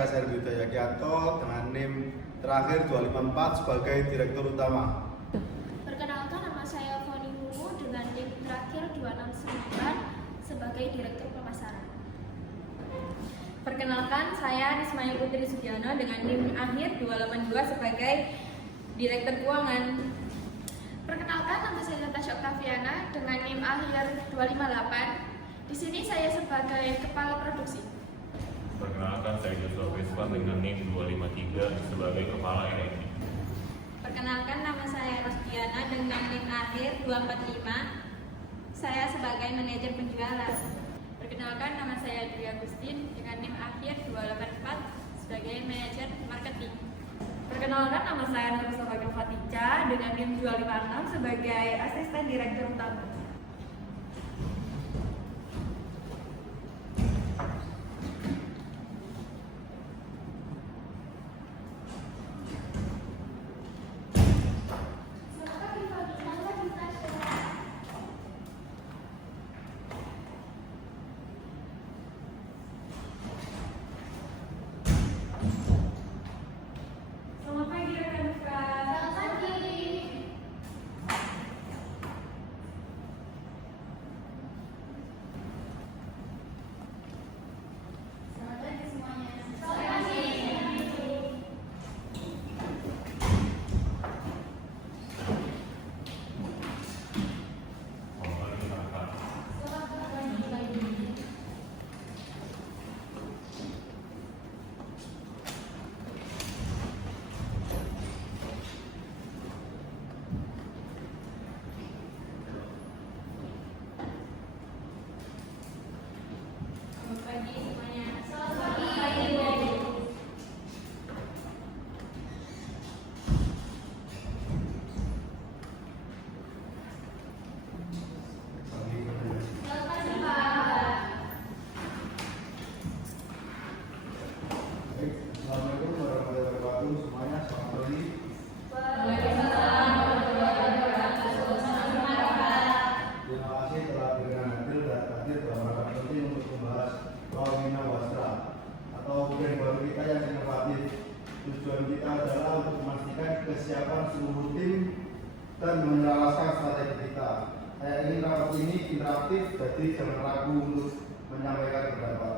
saya Serdi Yakianto dengan NIM terakhir 254 sebagai Direktur Utama. Perkenalkan, nama saya Foni Mumu dengan NIM terakhir 269 sebagai Direktur Pemasaran. Perkenalkan, saya Nismaya Putri Sugiono dengan NIM akhir 282 sebagai Direktur Keuangan. Perkenalkan, nama saya Natasha Octaviana dengan NIM akhir 258. Di sini saya sebagai Kepala Produksi. Perkenalkan, saya Joshua Vespa dengan NIM 253 sebagai Kepala R&D. Perkenalkan, nama saya Rosdiana dengan NIM akhir 245. Saya sebagai Manajer Penjualan. Perkenalkan, nama saya Dwi Agustin dengan NIM akhir 284 sebagai Manajer Marketing. Perkenalkan, nama saya Nurul Bagel Fatica dengan NIM 256 sebagai Asisten Direktur Utama. Assalamualaikum warahmatullahi wabarakatuh semuanya, selamat pagi. Terima kasih telah berkenan hadir dalam rapat penting untuk membahas Wawina Wasra atau brand baru kita yang inovatif. Tujuan kita adalah untuk memastikan kesiapan seluruh tim dan menyelaraskan strategi kita. Saya ingin rapat ini interaktif, jadi jangan ragu untuk menyampaikan pendapat.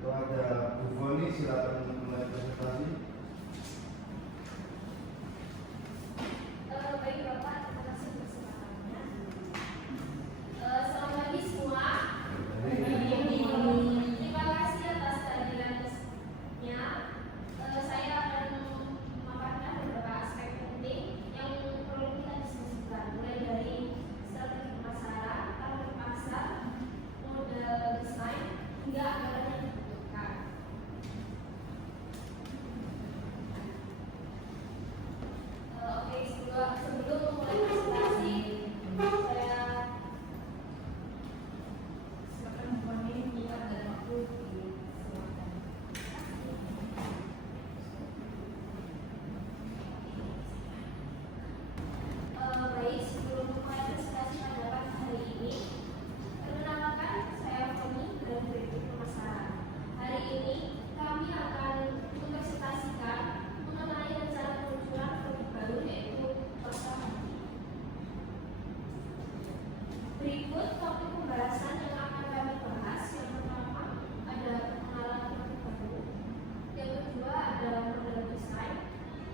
Kepada Bu Foni, silakan mulai presentasi. Baik Bapak, terima kasih kesempatannya. Selamat pagi semua. Terima kasih atas kehadirannya. Saya akan memaparkan beberapa aspek penting yang perlu kita diskusikan, mulai dari strategi pemasaran, target pasar, model desain, hingga anggaran yang dibutuhkan. Oke, sebelum memulai presentasi, saya silakan mempunyai minat dan waktu disilakan. Baik, sebelum memulai presentasi pada pagi hari ini, perkenalkan saya Foni dari Direktur Pemasaran. Hari ini kami akan mempresentasikan mengenai rencana peluncuran produk baru yaitu Tosa. Berikut topik pembahasan yang akan kami bahas. Yang pertama ada pengenalan produk baru, yang kedua ada model desain,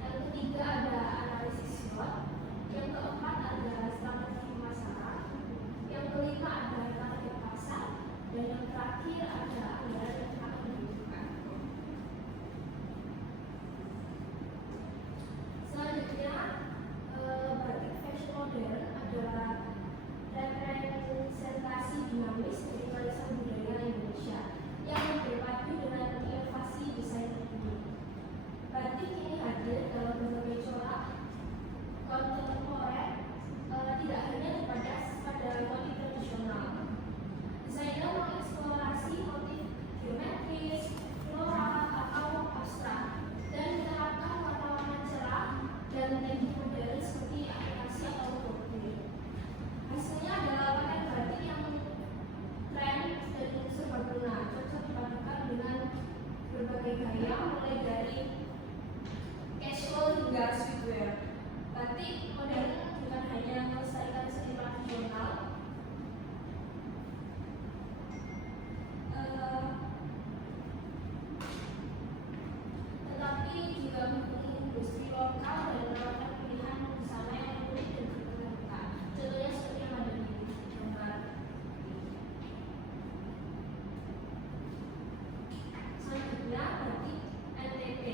yang ketiga ada analisis SWOT, yang keempat ada strategi pemasaran, yang kelima ada target pasar, dan yang terakhir ada anggaran yang akan dibutuhkan. Selanjutnya, batik fashion modern adalah representasi dinamis dari warisan budaya Indonesia yang berpadu dengan inovasi desain terkini. Batik ini hadir dalam berbagai corak kontemporer, tidak hanya pada motif tradisional. Desainer mengeksplorasi motif mulai dari casual hingga streetwear. Batik modern bukan hanya melestarikan seni tradisional, tetapi juga mendukung industri lokal dan menawarkan pilihan busana yang unik dan berkelanjutan. Contohnya seperti yang ada di gambar. Selanjutnya batik NTP.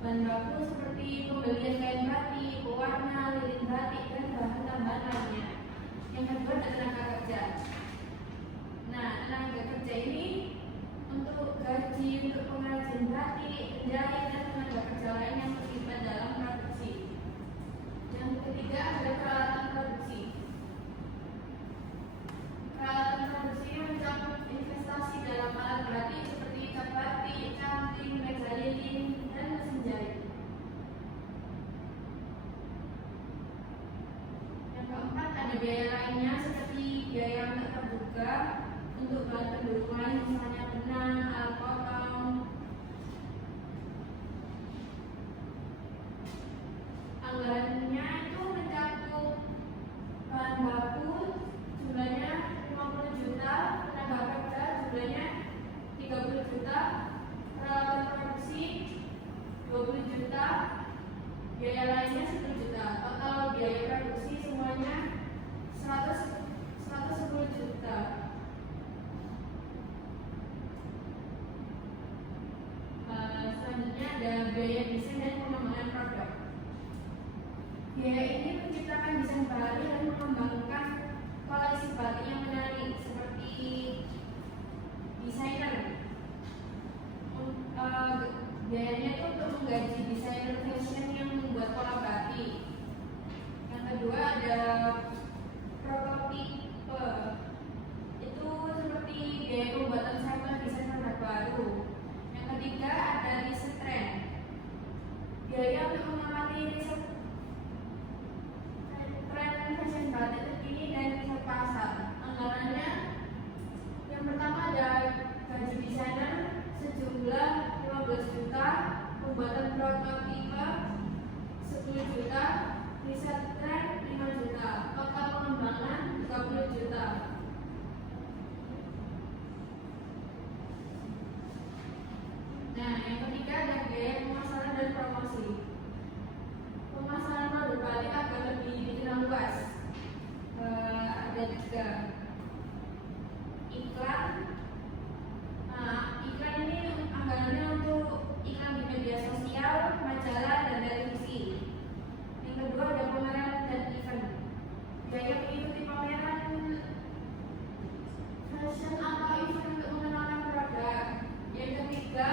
bahan baku seperti pembelian kain batik, pewarna, lilin batik, dan bahan tambahan lainnya. Yang kedua adalah tenaga kerja. Nah, tenaga kerja ini untuk gaji untuk pengrajin batik, penjahit, dan tenaga kerja lain yang terlibat dalam produksi. Yang ketiga adalah peralatan produksi. Peralatan produksi ini mencakup investasi dalam alat batik seperti cat batik, canting, meja lilin, dan mesin jahit. Yang keempat ada biaya lainnya seperti biaya untuk terbuka untuk bahan pendukung lain, misalnya benang, alat potong. Anggarannya itu mencakup bahan baku jumlahnya 50 juta, tenaga kerja jumlahnya 30 juta, peralatan produksi 20 juta, biaya lainnya 10 juta. Total biaya produksi semuanya 110 juta. Selanjutnya ada biaya desain dan pengembangan produk. Biaya ini menciptakan desain baru dan mengembangkan koleksi batik yang menarik seperti desainer. Biayanya itu untuk menggaji desainer fashion yang membuat pola batik. Yang kedua ada prototipe. Itu seperti biaya pembuatan sampel desain produk baru. Yang ketiga ada riset tren. Biaya untuk mengamati riset tren fashion batik terkini dan riset pasar. Anggarannya yang pertama ada gaji desainer sejumlah 15 juta, pembuatan prototipe 10 juta, riset tren 5 juta, total pengembangan 30 juta. Nah, yang ketiga ada biaya pemasaran dan promosi. Pemasaran produk batik agar lebih dikenal luas. Ada tiga. Iklan. Nah, iklan ini anggarannya untuk iklan di media sosial, majalah, dan televisi. Yang kedua ada pameran dan event. Biaya mengikuti pameran fashion atau event untuk mengenalkan produk. Yang ketiga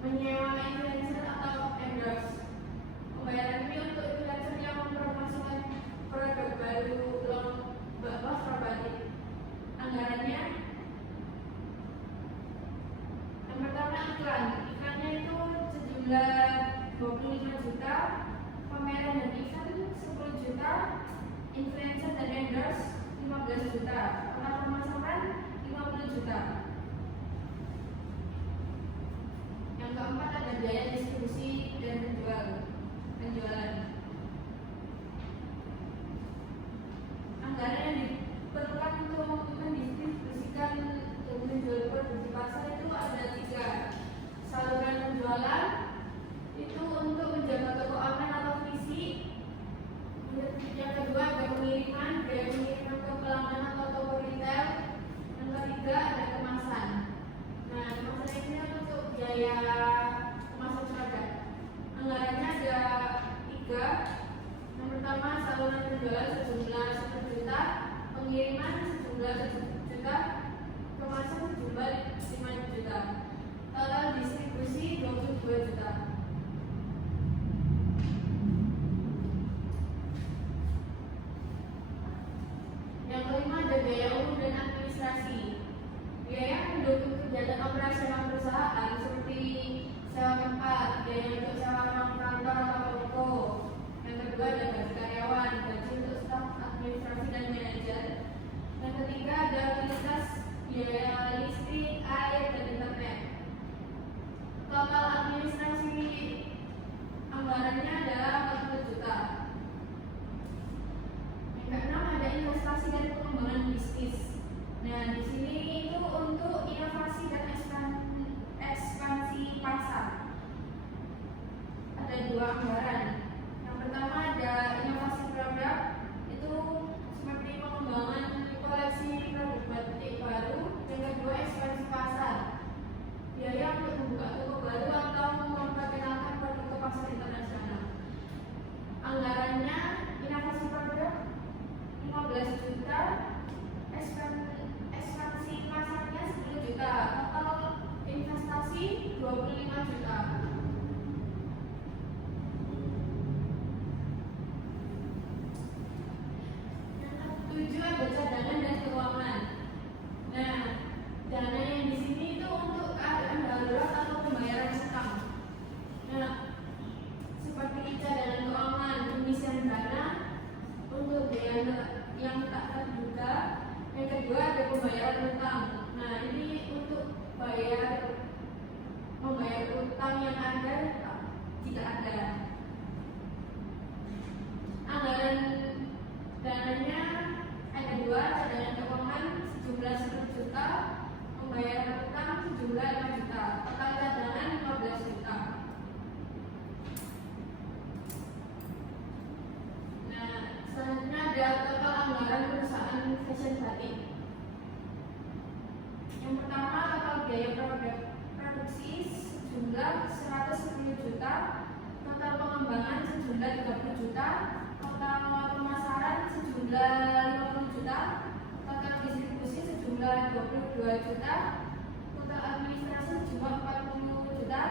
menyewa influencer atau endorse. Pembayaran ini untuk influencer yang mempromosikan produk baru lomba batik. Anggarannya yang pertama iklan. Iklannya itu sejumlah 25 juta, pameran dan event 10 juta, influencer dan endorse 15 juta, total pemasaran 50 juta. Yang keempat ada biaya distribusi dan penjualan. Anggaran yang diperlukan untuk mendistribusikan dan menjual produk di pasar itu ada tiga. Saluran penjualan itu untuk menjaga toko online atau fisik. Yang kedua ada pengiriman, biaya pengiriman ke pelanggan atau toko retail. Yang ketiga ada kemasan. Nah, kemasan ini untuk biaya kemasan produk. Anggarannya ada tiga. Yang pertama saluran penjualan sejumlah 1 juta, pengiriman sejumlah 1 juta, kemasan sejumlah 5 juta, total distribusi 22 juta. Yang kelima ada biaya umum dan administrasi. Biaya mendukung kegiatan operasional perusahaan seperti sewa tempat, biaya untuk sewa ruang kantor atau toko. Yang kedua ada gaji karyawan, gaji untuk staf administrasi dan manajer. Yang ketiga ada utilitas biaya listrik, air, dan internet. Total administrasi anggarannya adalah 40 juta. Yang keenam ada investasi dan pengembangan bisnis. Nah, di sini itu untuk inovasi dan ekspansi pasar. Ada dua anggaran. Yang pertama ada inovasi produk, itu seperti pengembangan koleksi produk batik baru. Yang kedua Ketujuh ada cadangan dan keuangan. Nah, dana yang di sini itu untuk keadaan darurat atau pembayaran utang. Nah, seperti cadangan keuangan, pengisian dana untuk biaya yang tak terduga. Yang kedua ada pembayaran utang. Nah, ini untuk membayar utang yang ada jika ada. Anggaran dananya ada dua, cadangan keuangan sejumlah 10 juta, pembayaran utang sejumlah 5 juta, total cadangan 15 juta. Nah, selanjutnya ada total anggaran perusahaan fashion batik. Yang pertama, total biaya produksi sejumlah 110 juta, total pengembangan sejumlah 30 juta, total pemasaran sejumlah 50 juta, total distribusi sejumlah 22 juta, total administrasi sejumlah 40 juta,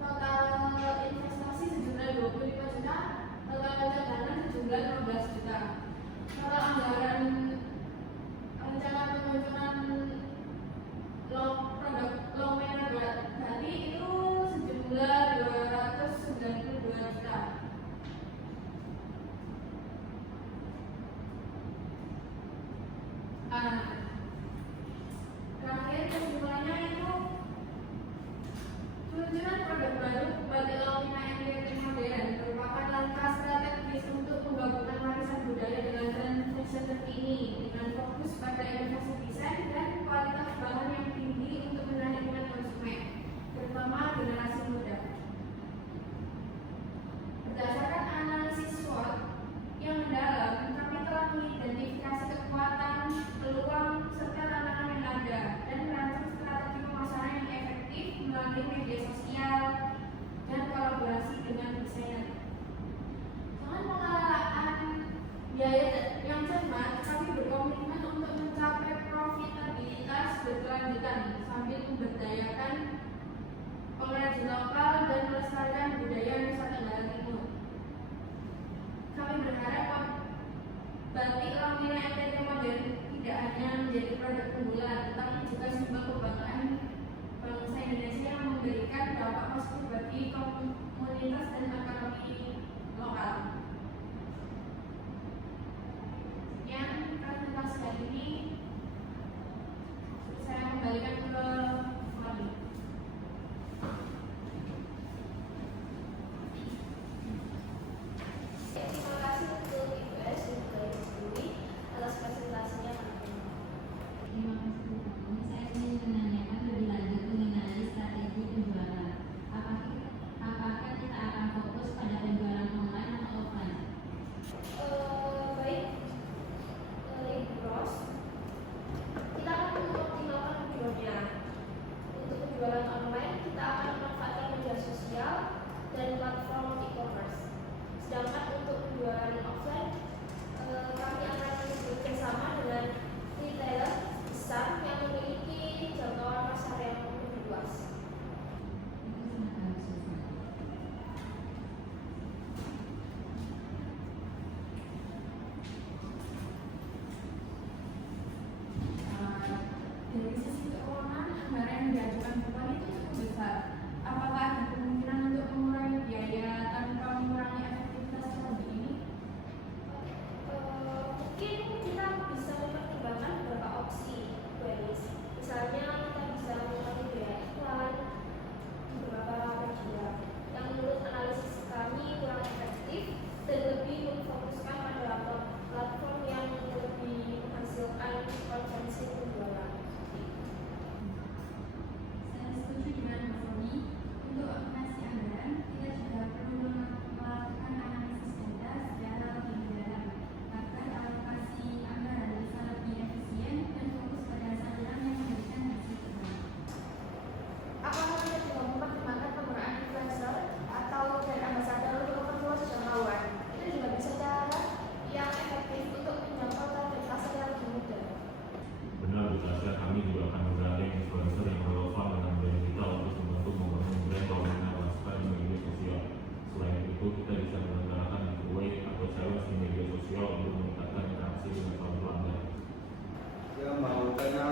total investasi sejumlah 25 juta, total cadangan sejumlah 15 juta. Total anggaran rencana peluncuran produk long merah batik itu sejumlah 292 juta. Terakhir kesimpulannya itu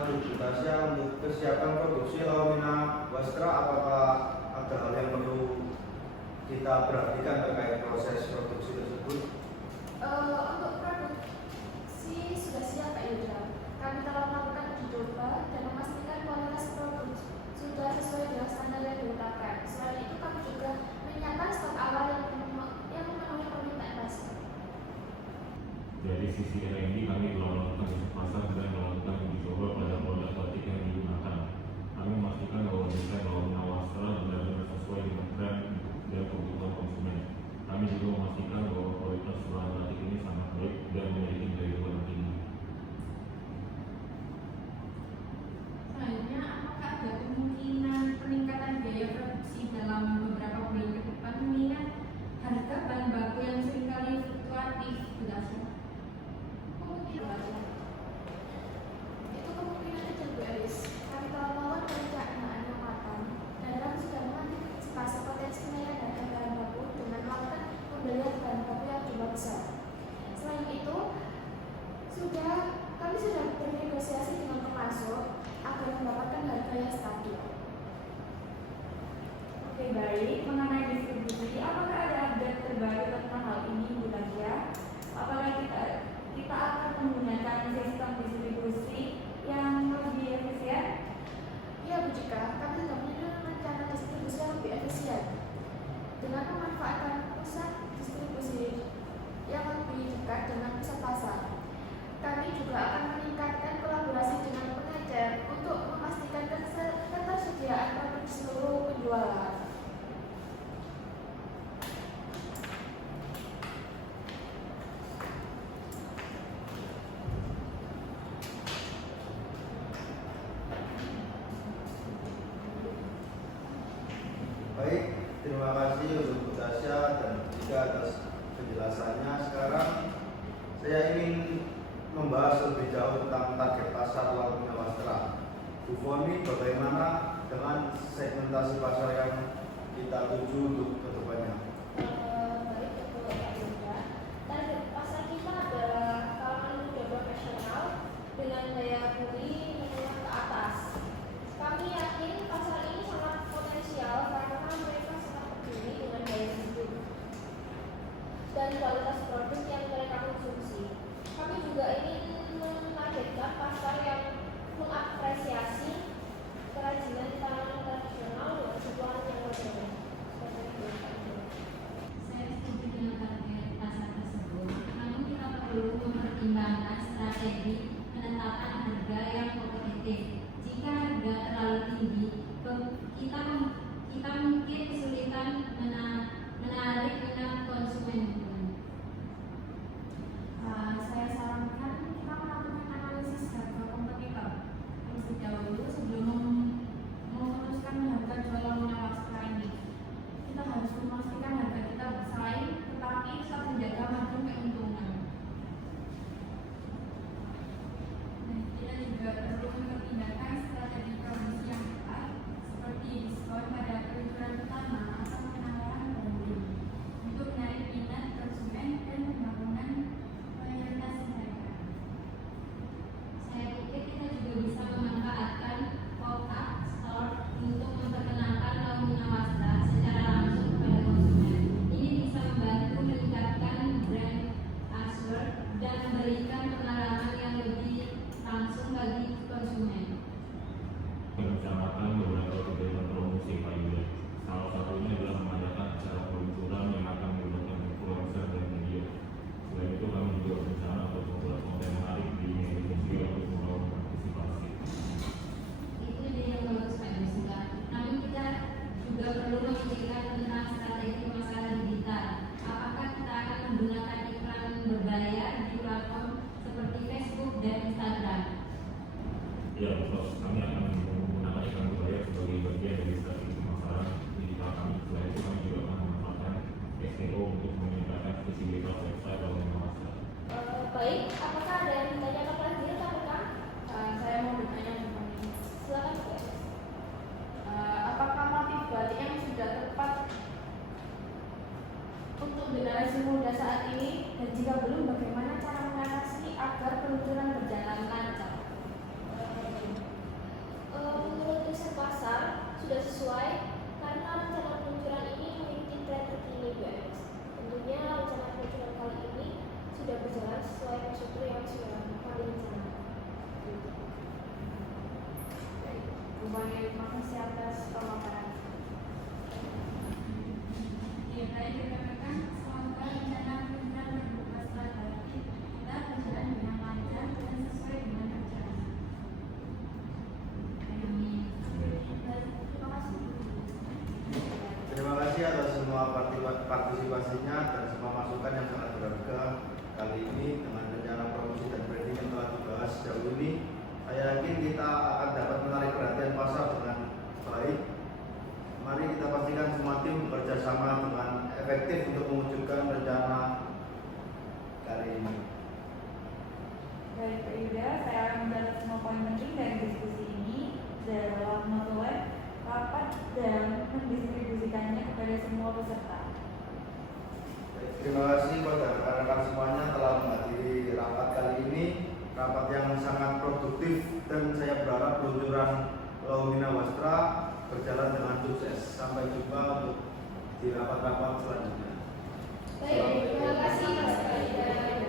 Bu Tasya, untuk kesiapan produksi Lawina Wastra, apakah ada hal yang perlu kita perhatikan terkait proses produksi tersebut? Untuk produksi sudah siap Pak Yudha. Kami telah melakukan uji coba dan memastikan kualitas produk sudah sesuai dengan standar yang ditetapkan. Selain itu kami juga menyiapkan stok awal yang memenuhi permintaan pasar. Dari sisi R&D kami telah melakukan riset pasar dan melakukan uji coba pada produk batik yang digunakan. Kami memastikan bahwa desain Lawina Wastra benar-benar sesuai dengan tren dan kebutuhan konsumen. Kami juga memastikan bahwa kualitas bahan batik ini sangat baik dan memiliki daya tahan tinggi. Selanjutnya, apakah ada kemungkinan peningkatan biaya produksi dalam beberapa bulan ke depan mengingat harga bahan baku yang seringkali fluktuatif? Itu kemungkinan kecil Bu Elis. Kami telah melakukan perencanaan yang matang dan kami sudah mengantisipasi potensi kenaikan harga bahan baku dengan melakukan pembelian bahan baku yang jumlah besar. Selain itu, kami sudah bernegosiasi dengan pemasok agar mendapatkan harga yang stabil. Oke, baik. Mengenai distribusi, apakah ada update terbaru tentang hal ini, Bu Tasya? Apakah kita akan menggunakan sistem distribusi yang lebih efisien? Ya Bu Cika, kami sudah menyusun rencana distribusi yang lebih efisien dengan memanfaatkan pusat distribusi yang lebih dekat dengan pusat pasar. Kami juga akan meningkatkan kolaborasi dengan pengecer untuk memastikan ketersediaan produk di seluruh penjualan. Baik, terima kasih untuk Bu Tasya dan Bu Cika atas penjelasannya. Sekarang saya ingin membahas lebih jauh tentang target pasar Lawina Wastra. Bu Foni, bagaimana dengan segmentasi pasar yang kita tuju untuk kedepannya? Baik untuk Pak Yudha. Target pasar kita adalah kalangan muda profesional dengan daya beli menengah ke atas. Kami yakin pasar ini sangat potensial karena mereka sangat peduli dengan gaya hidup dan kualitas produk yang mereka konsumsi. Kami juga ingin menargetkan pasar yang mengapresiasi kerajinan tangan tradisional dengan sentuhan yang modern. Seperti itu, Pak Yudha. Saya setuju dengan target pasar tersebut, namun kita perlu mempertimbangkan strategi penetapan harga yang kompetitif. Jika harga terlalu tinggi, kita mungkin kesulitan menarik minat konsumen. Saya sarankan kita melakukan analisis harga kompetitor terlebih dahulu sebelum memutuskan harga jual Lawina Wastra ini. Kita harus memastikan harga kita bersaing, tetapi tetap menjaga margin keuntungan. Dan kita juga perlu mempertimbangkan strategi promosi yang tepat, seperti diskon pada peluncuran pertama atau penawaran bundling untuk menarik minat konsumen dan pembangunan loyalitas mereka. Saya pikir kita juga bisa memanfaatkan pop-up store untuk memperkenalkan Lawina Wastra secara langsung kepada konsumen. Ini bisa membantu meningkatkan brand Aswar dan memberikan pengalaman yang lebih langsung bagi konsumen. Merencanakan beberapa kegiatan promosi Pak Yuda. Salah satunya adalah mengadakan acara peluncuran yang akan menggunakan influencer dan media. Selain itu kami juga berencana untuk membuat konten menarik di media sosial untuk membangun partisipasi. Itu ide yang bagus Pak Yusuf. Namun kita juga perlu memikirkan tentang strategi pemasaran digital. Apakah kita akan menggunakan iklan berbayar di platform seperti Facebook dan Instagram? Ya, betul. Kami akan menggunakan iklan berbayar sebagai bagian dari strategi pemasaran digital kami. Selain itu kami juga akan memanfaatkan SEO untuk meningkatkan visibilitas website Lawina Wastra. Baik, apakah ada yang ditanyakan lagi rekan-rekan? Saya mau bertanya tentang ini. Silakan Bu Elis. Apakah motif batik yang sudah tepat Untuk generasi muda saat ini dan jika belum, bagaimana cara mengatasi agar peluncuran berjalan lancar? rekan-rekan semuanya telah menghadiri rapat kali ini, rapat yang sangat produktif, dan saya berharap peluncuran Lawamina Wastra berjalan dengan sukses. Sampai jumpa untuk di rapat-rapat selanjutnya. Baik, terima kasih Mas Faida.